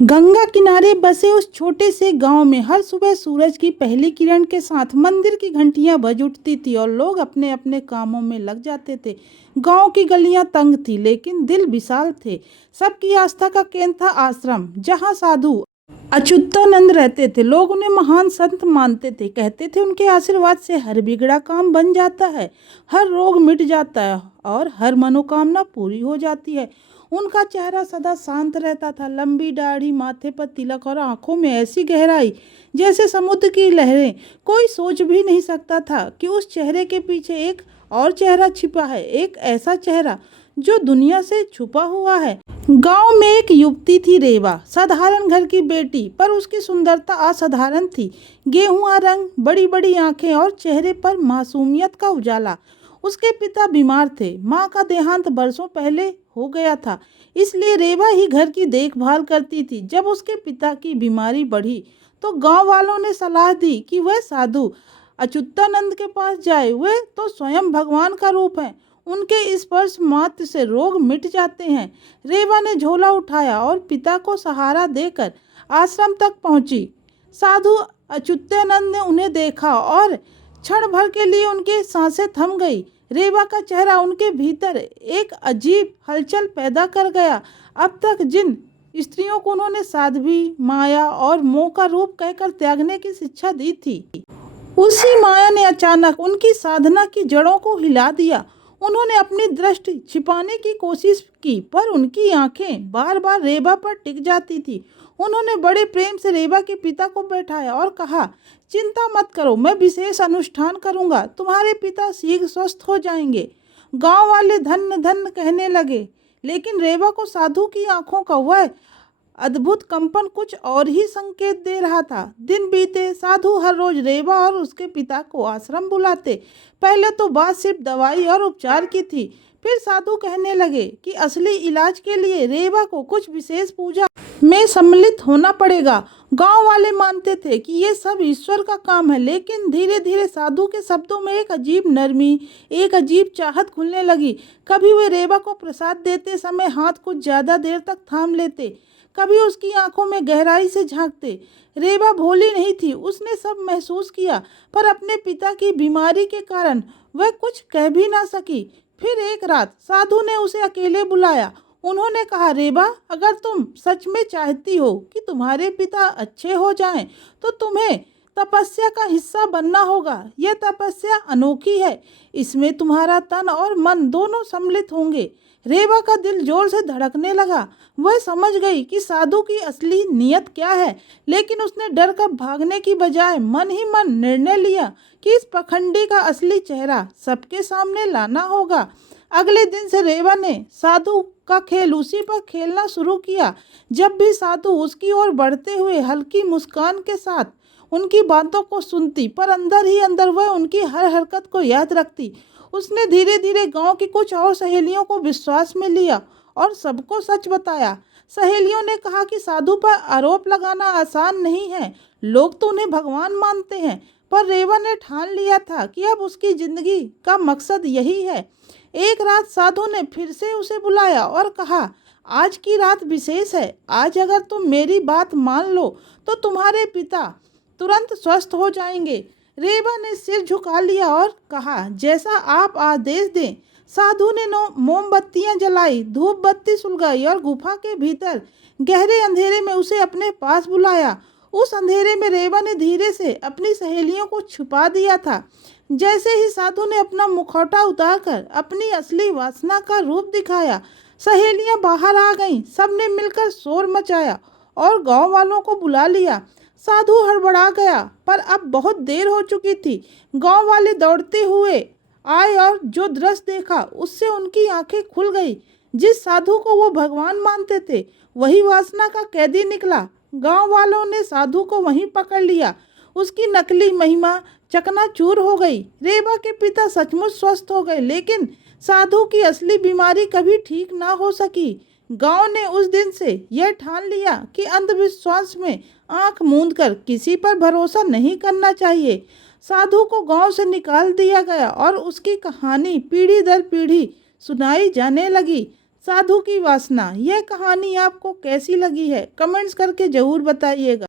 गंगा किनारे बसे उस छोटे से गांव में हर सुबह सूरज की पहली किरण के साथ मंदिर की घंटियां बज उठती थी और लोग अपने अपने कामों में लग जाते थे। गांव की गलियां तंग थी लेकिन दिल विशाल थे। सबकी आस्था का केंद्र था आश्रम, जहां साधु अच्युतानंद रहते थे। लोग उन्हें महान संत मानते थे। कहते थे उनके आशीर्वाद से हर बिगड़ा काम बन जाता है, हर रोग मिट जाता है और हर मनोकामना पूरी हो जाती है। उनका चेहरा सदा शांत रहता था, लंबी दाढ़ी, माथे पर तिलक और आंखों में ऐसी गहराई जैसे समुद्र की लहरें। कोई सोच भी नहीं सकता था कि उस चेहरे के पीछे एक और चेहरा छिपा है, एक ऐसा चेहरा जो दुनिया से छुपा हुआ है। गांव में एक युवती थी, रेवा, साधारण घर की बेटी, पर उसकी सुंदरता असाधारण थी। गेहुआ रंग, बड़ी बड़ी आंखें और चेहरे पर मासूमियत का उजाला। उसके पिता बीमार थे, माँ का देहांत बरसों पहले हो गया था, इसलिए रेवा ही घर की देखभाल करती थी। जब उसके पिता की बीमारी बढ़ी तो गांव वालों ने सलाह दी कि वह साधु अच्युतानंद के पास जाए। वे तो स्वयं भगवान का रूप हैं, उनके स्पर्श मात्र से रोग मिट जाते हैं। रेवा ने झोला उठाया और पिता को सहारा देकर आश्रम तक पहुंची। साधु अच्युतानंद ने उन्हें देखा और क्षण भर के लिए उनकी सांसें थम गई। रेवा का चेहरा उनके भीतर एक अजीब हलचल पैदा कर गया। अब तक जिन स्त्रियों को उन्होंने साध्वी, माया और मोह का रूप कहकर त्यागने की शिक्षा दी थी, उसी माया ने अचानक उनकी साधना की जड़ों को हिला दिया। उन्होंने अपनी दृष्टि छिपाने की कोशिश की, पर उनकी आंखें बार बार रेबा पर टिक जाती थी। उन्होंने बड़े प्रेम से रेबा के पिता को बैठाया और कहा, चिंता मत करो, मैं विशेष अनुष्ठान करूंगा, तुम्हारे पिता शीघ्र स्वस्थ हो जाएंगे। गांव वाले धन्य धन्य कहने लगे, लेकिन रेबा को साधु की आंखों का वह अद्भुत कंपन कुछ और ही संकेत दे रहा था। दिन बीते, साधु हर रोज रेवा और उसके पिता को आश्रम बुलाते। पहले तो बात सिर्फ दवाई और उपचार की थी, फिर साधु कहने लगे कि असली इलाज के लिए रेवा को कुछ विशेष पूजा में सम्मिलित होना पड़ेगा। गांव वाले मानते थे कि ये सब ईश्वर का काम है, लेकिन धीरे धीरे साधु के शब्दों में एक अजीब नरमी, एक अजीब चाहत खुलने लगी। कभी वे रेवा को प्रसाद देते समय हाथ कुछ ज्यादा देर तक थाम लेते, कभी उसकी आंखों में गहराई से झांकते। रेवा भोली नहीं थी, उसने सब महसूस किया, पर अपने पिता की बीमारी के कारण वह कुछ कह भी ना सकी। फिर एक रात साधु ने उसे अकेले बुलाया। उन्होंने कहा, रेवा, अगर तुम सच में चाहती हो कि तुम्हारे पिता अच्छे हो जाएं, तो तुम्हें तपस्या का हिस्सा बनना होगा। यह तपस्या अनोखी है, इसमें तुम्हारा तन और मन दोनों सम्मिलित होंगे। रेवा का दिल जोर से धड़कने लगा। वह समझ गई कि साधु की असली नीयत क्या है, लेकिन उसने डर कर भागने की बजाय मन ही मन निर्णय लिया कि इस पखंडी का असली चेहरा सबके सामने लाना होगा। अगले दिन से रेवा ने साधु का खेल उसी पर खेलना शुरू किया। जब भी साधु उसकी ओर बढ़ते हुए हल्की मुस्कान के साथ उनकी बातों को सुनती, पर अंदर ही अंदर वह उनकी हर हरकत को याद रखती। उसने धीरे धीरे गांव की कुछ और सहेलियों को विश्वास में लिया और सबको सच बताया। सहेलियों ने कहा कि साधु पर आरोप लगाना आसान नहीं है, लोग तो उन्हें भगवान मानते हैं, पर रेवा ने ठान लिया था कि अब उसकी जिंदगी का मकसद यही है। एक रात साधु ने फिर से उसे बुलाया और कहा, आज की रात विशेष है, आज अगर तुम मेरी बात मान लो तो तुम्हारे पिता तुरंत स्वस्थ हो जाएंगे। रेवा ने सिर झुका लिया और कहा, जैसा आप आदेश दें। साधु ने मोमबत्तियां जलाई, धूप बत्ती सुलगाई और गुफा के भीतर गहरे अंधेरे में उसे अपने पास बुलाया। उस अंधेरे में रेवा ने धीरे से अपनी सहेलियों को छुपा दिया था। जैसे ही साधु ने अपना मुखौटा उतारकर अपनी असली वासना का रूप दिखाया, सहेलियां बाहर आ गईं। सबने मिलकर शोर मचाया और गांव वालों को बुला लिया। साधु हड़बड़ा गया, पर अब बहुत देर हो चुकी थी। गांव वाले दौड़ते हुए आए और जो दृश्य देखा उससे उनकी आंखें खुल गई। जिस साधु को वो भगवान मानते थे, वही वासना का कैदी निकला। गांव वालों ने साधु को वहीं पकड़ लिया। उसकी नकली महिमा चकनाचूर हो गई। रेवा के पिता सचमुच स्वस्थ हो गए, लेकिन साधु की असली बीमारी कभी ठीक ना हो सकी। गांव ने उस दिन से यह ठान लिया कि अंधविश्वास में आंख मूंदकर किसी पर भरोसा नहीं करना चाहिए। साधु को गांव से निकाल दिया गया और उसकी कहानी पीढ़ी दर पीढ़ी सुनाई जाने लगी। साधु की वासना। यह कहानी आपको कैसी लगी है कमेंट्स करके ज़रूर बताइएगा।